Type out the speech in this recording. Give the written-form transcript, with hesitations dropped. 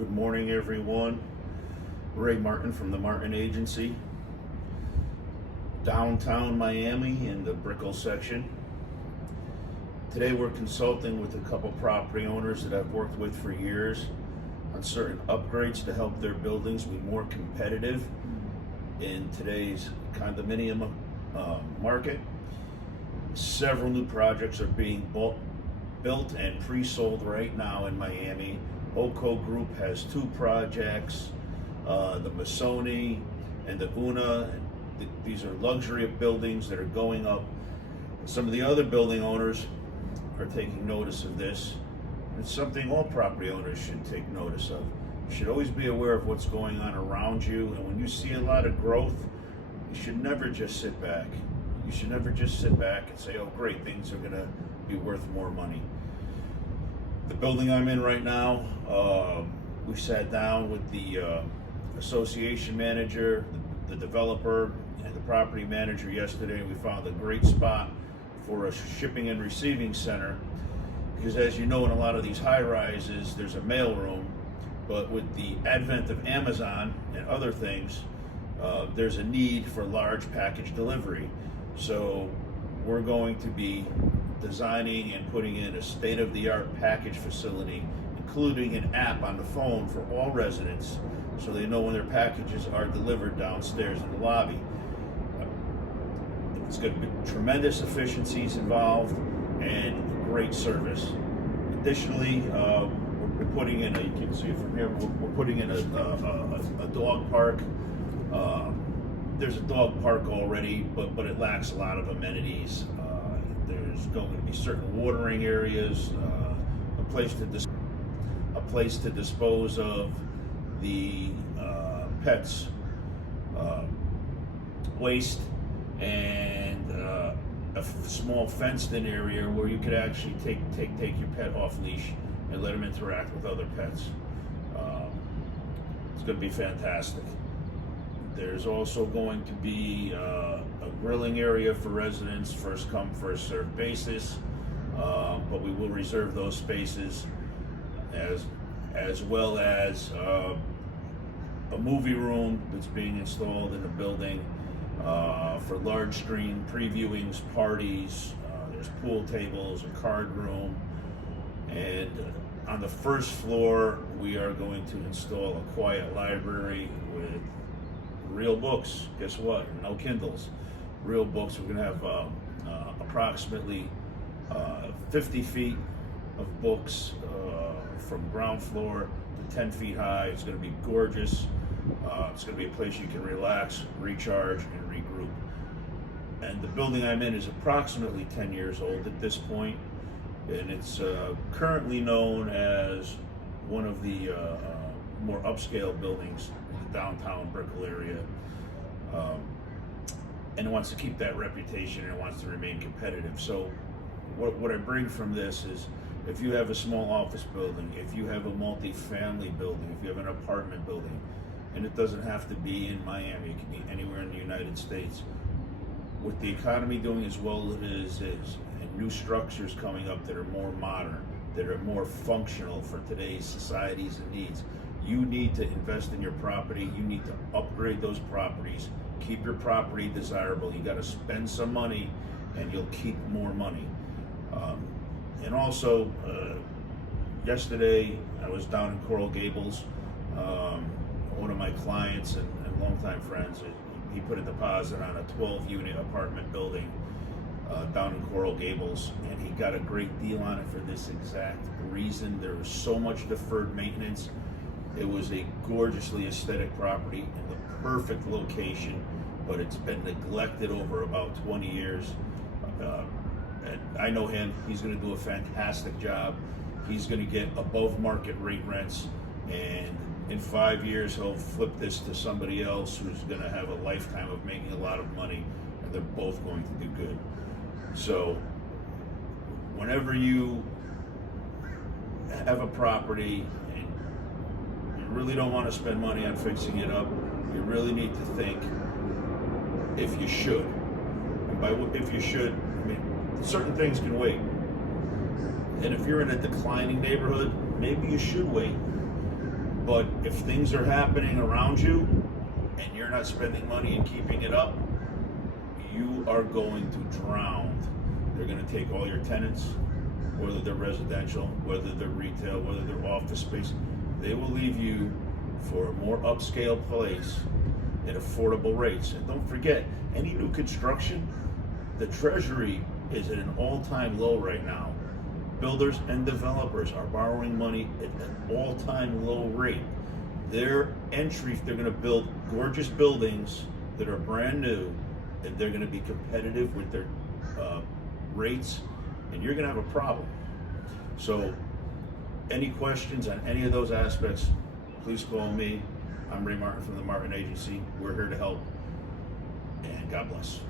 Good morning, everyone. Ray Martin from the Martin Agency, downtown Miami in the Brickell section. Today we're consulting with a couple property owners that I've worked with for years on certain upgrades to help their buildings be more competitive in today's condominium market. Several new projects are being built and pre-sold right now in Miami. OCO Group has two projects, the Masoni and the Una. These are luxury buildings that are going up. Some of the other building owners are taking notice of this. It's something all property owners should take notice of. You should always be aware of what's going on around you, and when you see a lot of growth, you should never just sit back. You should never just sit back and say, oh great, things are gonna be worth more money. The building I'm in right now, we sat down with the association manager, the developer, and the property manager yesterday. We found a great spot for a shipping and receiving center, because as you know, in a lot of these high rises, there's a mail room, but with the advent of Amazon and other things, there's a need for large package delivery. So we're going to be designing and putting in a state-of-the-art package facility, including an app on the phone for all residents, so they know when their packages are delivered downstairs in the lobby. It's going to be tremendous efficiencies involved and great service. Additionally, we're putting in you can see it from here, we're putting in a dog park. There's a dog park already, but it lacks a lot of amenities. There's going to be certain watering areas, a place to dispose of the pets' waste, and a small fenced-in area where you could actually take your pet off leash and let them interact with other pets. It's going to be fantastic. There's also going to be a grilling area for residents, first come, first served basis, but we will reserve those spaces, as well as a movie room that's being installed in the building for large screen previewings, parties. There's pool tables, a card room, and on the first floor we are going to install a quiet library with real books. Guess what? No Kindles. Real books. We're going to have approximately 50 feet of books from ground floor to 10 feet high. It's going to be gorgeous. It's going to be a place you can relax, recharge, and regroup. And the building I'm in is approximately 10 years old at this point, and it's currently known as one of the more upscale buildings in the downtown Brickell area, and it wants to keep that reputation, and it wants to remain competitive. So what I bring from this is, if you have a small office building, if you have a multi-family building, if you have an apartment building, and it doesn't have to be in Miami, it can be anywhere in the United States, with the economy doing as well as it is, and new structures coming up that are more modern, that are more functional for today's societies and needs, you need to invest in your property. You need to upgrade those properties. Keep your property desirable. You got to spend some money, and you'll keep more money. And also, yesterday I was down in Coral Gables. One of my clients and longtime friends, he put a deposit on a 12-unit apartment building down in Coral Gables, and he got a great deal on it for this exact reason. There was so much deferred maintenance. It was a gorgeously aesthetic property in the perfect location, but it's been neglected over about 20 years. And I know him. He's going to do a fantastic job. He's going to get above market rate rents, and in 5 years he'll flip this to somebody else who's going to have a lifetime of making a lot of money, and they're both going to do good. So whenever you have a property and you really don't want to spend money on fixing it up, you really need to think if you should. And by if you should, I mean certain things can wait. And if you're in a declining neighborhood, maybe you should wait. But if things are happening around you and you're not spending money and keeping it up, you are going to drown. They're going to take all your tenants, whether they're residential, whether they're retail, whether they're office space. They will leave you for a more upscale place at affordable rates. And don't forget, any new construction, the Treasury is at an all-time low right now. Builders and developers are borrowing money at an all-time low rate. They're going to build gorgeous buildings that are brand new, and they're going to be competitive with their rates, and you're going to have a problem. So, any questions on any of those aspects, please call me. I'm Ray Martin from the Martin Agency. We're here to help, and God bless.